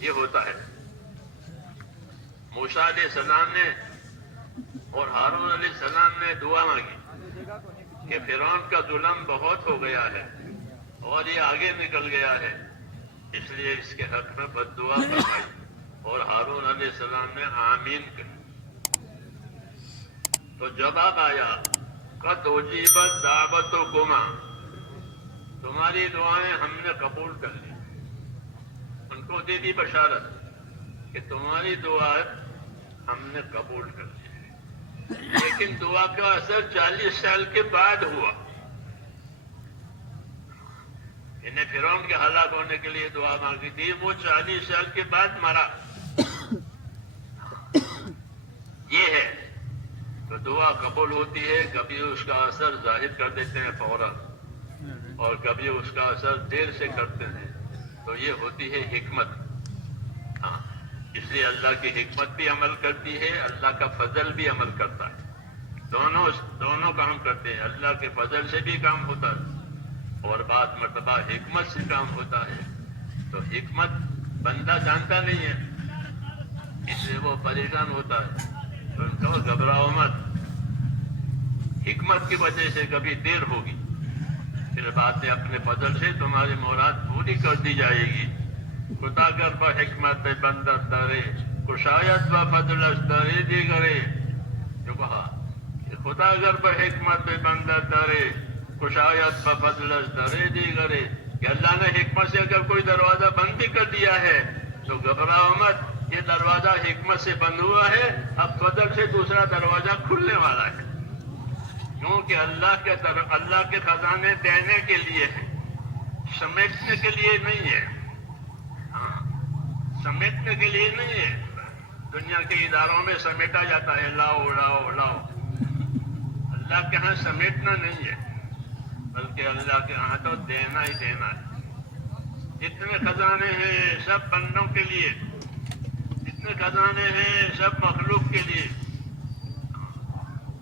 یہ ہوتا ہے۔ موسیٰ علیہ السلام نے اور ہارون علیہ السلام نے دعا مانگی کہ فرعون کا ظلم بہت ہو گیا ہے اور یہ آگے نکل گیا ہے، اس لیے اس کے حق میں بد دعا فرمائی، اور ہارون علیہ السلام نے آمین کہی۔ تو جواب آیا قد اجیبت دعوتکما، تمہاری دعائیں ہم نے قبول کر لی۔ ان کو دے دی بشارت کہ تمہاری دعا ہم نے قبول کر لی، لیکن دعا کا اثر 40 سال کے بعد ہوا۔ انہیں فرعون کے ہلاک ہونے کے لیے دعا مانگی تھی، وہ 40 سال کے بعد مرا۔ یہ ہے تو دعا قبول ہوتی ہے، کبھی اس کا اثر ظاہر کر دیتے ہیں فوراً، اور کبھی اس کا اثر دیر سے کرتے ہیں، تو یہ ہوتی ہے حکمت۔ ہاں، اس لیے اللہ کی حکمت بھی عمل کرتی ہے، اللہ کا فضل بھی عمل کرتا ہے، دونوں کام کرتے ہیں۔ اللہ کے فضل سے بھی کام ہوتا ہے اور بعض مرتبہ حکمت سے کام ہوتا ہے۔ تو حکمت بندہ جانتا نہیں ہے، اس لیے وہ پریشان ہوتا ہے، تو ان کو گھبراؤ مت، حکمت کی وجہ سے کبھی دیر ہوگی، پھر بعد میں اپنے فضل سے تمہاری مراد پوری کر دی جائے گی۔ خدا گر بحکمت بندت دارے، کشایت و فضلش دارے دیگرے، جو کہا کہ خدا گر بحکمت بندت دارے، کشایت و فضلش دارے دیگرے، کہ اللہ نے حکمت سے اگر کوئی دروازہ بند بھی کر دیا ہے تو گھبراؤ مت، یہ دروازہ حکمت سے بند ہوا ہے، اب فضل سے دوسرا دروازہ کھلنے والا ہے، کیونکہ اللہ کے خزانے دینے کے لیے ہیں، سمیٹنے کے لیے نہیں ہے۔ سمیٹنے کے لیے نہیں ہے، دنیا کے اداروں میں سمیٹا جاتا ہے، لاؤ لاؤ لاؤ، اللہ کے ہاں سمیٹنا نہیں ہے، بلکہ اللہ کے ہاں تو دینا ہی دینا ہے۔ جتنے خزانے ہیں سب بندوں کے لیے، جتنے خزانے ہیں سب مخلوق کے لیے۔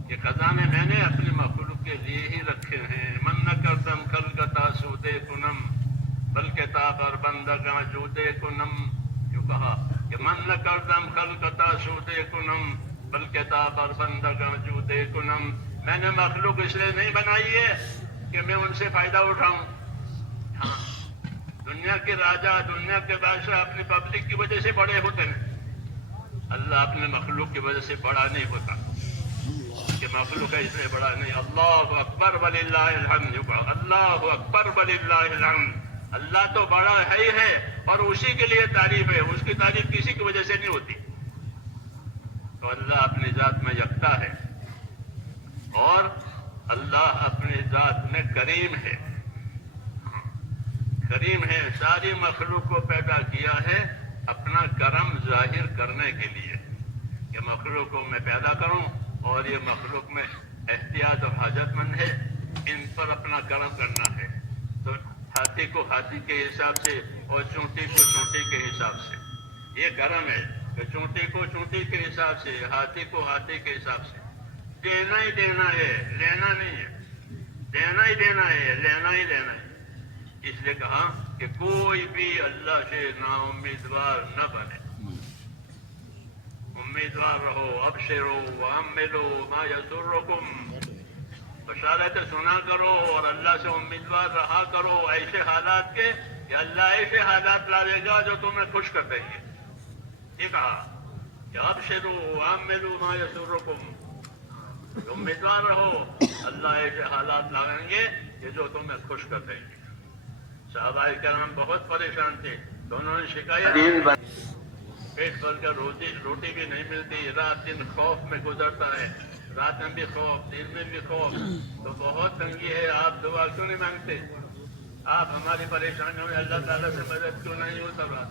یہ خزانے میں نے اپنے مخلوق کے لیے ہی رکھے ہیں۔ من نہ کردم خلقتا سودے کنم بلکہ تابر بندگاں جودے کنم، جو کہا کہ من نہ کردم خلقتا سودے کنم بلکہ تابر بندگاں جودے کنم، میں نے مخلوق اس لیے نہیں بنائی ہے کہ میں ان سے فائدہ اٹھاؤں۔ ہاں، دنیا کے راجا، دنیا کے بادشاہ اپنی پبلک کی وجہ سے بڑے ہوتے ہیں، اللہ اپنے مخلوق کی وجہ سے بڑا نہیں ہوتا، کہ مخلوق ہے اس لیے بڑا نہیں۔ اللہ اکبر وللہ الحمد، اللہ اکبر وللہ الحمد، اللہ تو بڑا ہے ہی ہے اور اسی کے لیے تعریف ہے، اس کی تعریف کسی کی وجہ سے نہیں ہوتی۔ تو اللہ اپنی ذات میں یکتا ہے، اور اللہ اپنی ذات میں کریم ہے، کریم ہے، ساری مخلوق کو پیدا کیا ہے اپنا کرم ظاہر کرنے کے لیے، کہ مخلوق کو میں پیدا کروں اور یہ مخلوق میں احتیاط اور حاجت مند ہے، ان پر اپنا کرم کرنا ہے۔ تو ہاتھی کو ہاتھی کے حساب سے اور چونٹی کو چونٹی کے حساب سے، یہ کرم ہے کہ چونٹی کو چونٹی کے حساب سے، ہاتھی کو ہاتھی کے حساب سے دینا ہی دینا ہے، لینا نہیں ہے، دینا ہی دینا ہے، لینا ہی لینا ہے۔ اس لیے کہا کہ کوئی بھی اللہ سے نا امیدوار نہ بنے، امیدوار رہو، ابشروا واملوا ما یسرکم، بشارت سنا کرو اور اللہ سے امیدوار رہا کرو ایسے حالات کے کہ اللہ ایسے حالات لاوے گا جو تمہیں خوش کر دیں گے۔ یہ کہا کہ ابشروا واملوا ما یسرکم، امیدوار رہو، اللہ ایسے حالات لاویں گے کہ جو تمہیں خوش کر دیں گے۔ صحابہ کرام بہت پریشان تھے، تو انہوں نے شکایت، پیٹ بھر کر روٹی بھی نہیں ملتی، رات دن خوف میں گزرتا ہے، رات میں بھی خوف، دن میں بھی خوف، تو بہت تنگی ہے، آپ دعا کیوں نہیں مانگتے؟ آپ ہماری پریشانیوں میں اللہ تعالیٰ سے مدد کیوں نہیں ہوتا رات؟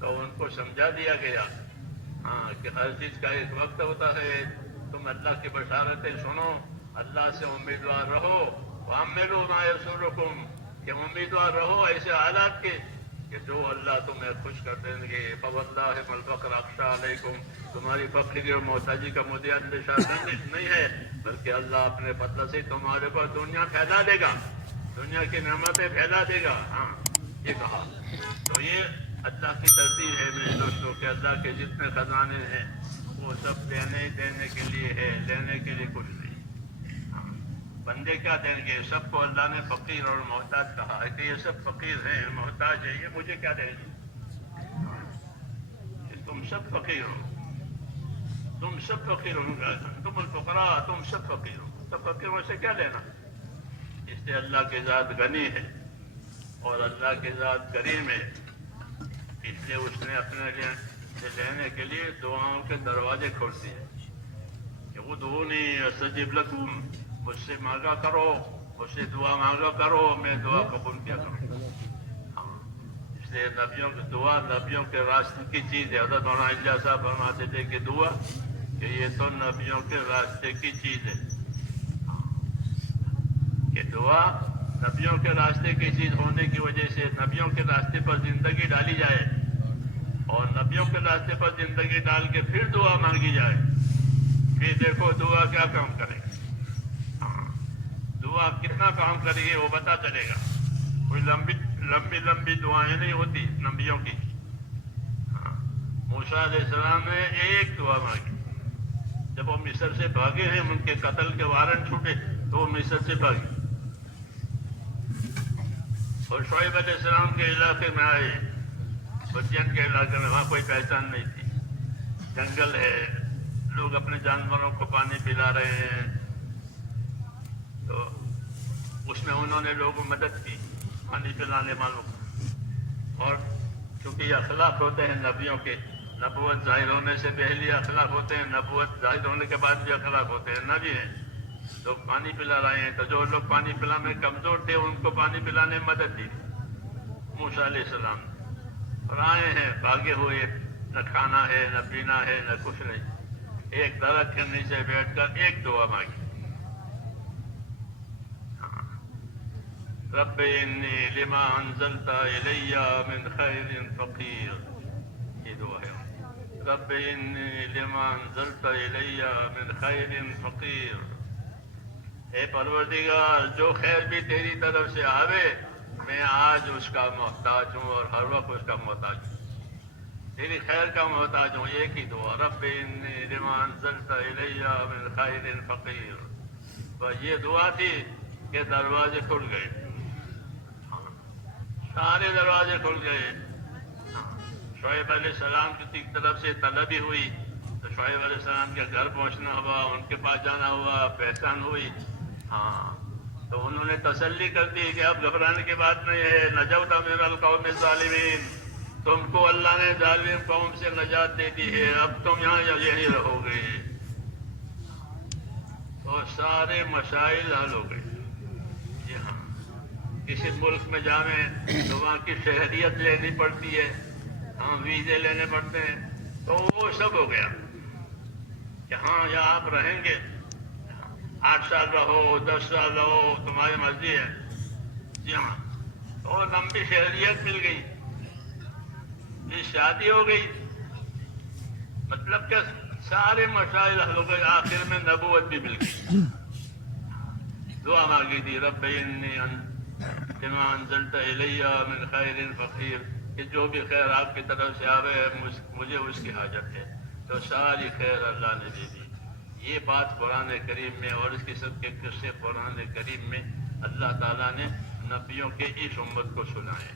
تو ان کو سمجھا دیا گیا ہاں کہ ہر چیز کا ایک وقت ہوتا ہے، تم اللہ کی بشارتیں سنو، اللہ سے امیدوار رہو، وَأَمِّلُوا مَا يَسُرُّكُمْ، کہ امیدوار رہو ایسے حالات کے کہ جو اللہ تمہیں خوش کر دیں گے۔ فَوَاللَّهِ مَا الْفَقْرُ أَخْشَىٰ عَلَيْكُمْ، تمہاری فقر اور محتاجی کا مجھے اندیشہ نہیں ہے، بلکہ اللہ اپنے فضل سے تمہارے پر دنیا پھیلا دے گا، دنیا کی نعمتیں پھیلا دے گا۔ ہاں، یہ کہا. تو یہ اللہ کی ترتیب ہے میرے دوستوں کہ اللہ کے جتنے خزانے ہیں وہ سب دینے کے لیے ہے، لینے کے لیے کچھ نہیں. بندے کیا دیں گے؟ سب کو اللہ نے فقیر اور محتاج کہا ہے کہ یہ سب فقیر ہیں، محتاج ہیں، یہ مجھے کیا دیں گے؟ تم سب فقیر ہو، تم سب فقیر ہو، تم الفقراء، تم سب فقیر ہو، تو فقیروں سے کیا لینا؟ اس لیے اللہ کی ذات غنی ہے اور اللہ کی ذات کریم ہے. اس لیے اس نے اپنے لیے لینے کے لیے دعاؤں کے دروازے کھول دیے کہ ادعونی استجب لکم، مجھ سے مانگا کرو، مجھ سے دعا مانگا کرو، میں دعا قبول کیا کروں. اس لیے نبیوں کی دعا نبیوں کے راستے کی چیز ہے. حضرت مولانا الیاس صاحب فرماتے تھے کہ دعا کہ یہ تو نبیوں کے راستے کی چیز ہے، کہ دعا نبیوں کے راستے کی چیز ہونے کی وجہ سے نبیوں کے راستے پر زندگی ڈالی جائے اور نبیوں کے راستے پر زندگی ڈال کے پھر دعا مانگی جائے. پھر دیکھو دعا کیا کام کرے گی، دعا کتنا کام کرے گی وہ پتا چلے گا. کوئی لمبی دعائیں نہیں ہوتی نبیوں کی. موسیٰ علیہ السلام نے ایک دعا مانگی. جب وہ مصر سے بھاگے ہیں، ان کے قتل کے وارنٹ چھوٹے تو وہ مصر سے بھاگے اور شعیب علیہ السلام کے علاقے میں آئے، مدین کے علاقے میں. وہاں کوئی پہچان نہیں تھی، جنگل ہے، لوگ اپنے جانوروں کو پانی پلا رہے ہیں. تو اس میں انہوں نے لوگوں کو مدد کی پانی پلانے والوں کو. اور چونکہ یہ اخلاق ہوتے ہیں نبیوں کے، نبوت ظاہر ہونے سے پہلے اخلاق ہوتے ہیں، نبوت ظاہر ہونے کے بعد بھی اخلاق ہوتے ہیں. نبی ہیں، لوگ پانی پلا رہے ہیں تو جو لوگ پانی پلانے میں کمزور تھے ان کو پانی پلانے میں مدد دی موسیٰ علیہ السلام. اور آئے ہیں بھاگے ہوئے، نہ کھانا ہے، نہ پینا ہے، نہ کچھ نہیں. ایک درخت کے نیچے بیٹھ کر ایک دعا مانگی، رب انی لما انزلت الی من خیر فقیر. یہ دعا ہے، رب انی لما انزلت الی من خیر فقیر. اے پروردگار، جو خیر بھی تیری طرف سے آوے میں آج اس کا محتاج ہوں اور ہر وقت اس کا محتاج ہوں، تیری خیر کا محتاج ہوں. ایک ہی دعا، رب انی لما انزلت الی من خیر فقیر. بس یہ دعا تھی کہ دروازے کھل گئے، سارے دروازے کھل گئے. شعیب علیہ السلام کی طرف سے طلبی ہوئی تو شعیب علیہ السلام کے گھر پہنچنا ہوا، ان کے پاس جانا ہوا، پہچان ہوئی. تو انہوں نے تسلی کر دی کہ اب گھبرانے کی بات نہیں ہے، نجوت من القوم الظالمین، تم کو اللہ نے ظالم قوم سے نجات دے دی ہے، اب تم یہاں یہی رہو گے. تو سارے مسائل حل ہو گئے. جی ہاں، کسی ملک میں جاویں تو وہاں کی شہریت لینی پڑتی ہے، ویزے لینے پڑتے ہیں، تو وہ سب ہو گیا کہ ہاں یہاں آپ رہیں گے، 8 سال رہو، 10 سال رہو، تمہاری مرضی ہے. جی ہاں، تو لمبی شہریت مل گئی، یہ شادی ہو گئی. مطلب کہ سارے مسائل حل ہو گئے. آخر میں نبوت بھی مل گئی. دعا مانگی تھی، رب انی لما انزلت الی من خیر فقیر، کہ جو بھی خیر آپ کی طرف سے آوے مجھے اس کی حاجت ہے. تو ساری خیر اللہ نے دے دی. یہ بات قرآن کریم میں اور اس قسم کے قصے قرآن کریم میں اللہ تعالیٰ نے نبیوں کے اس امت کو سنائے.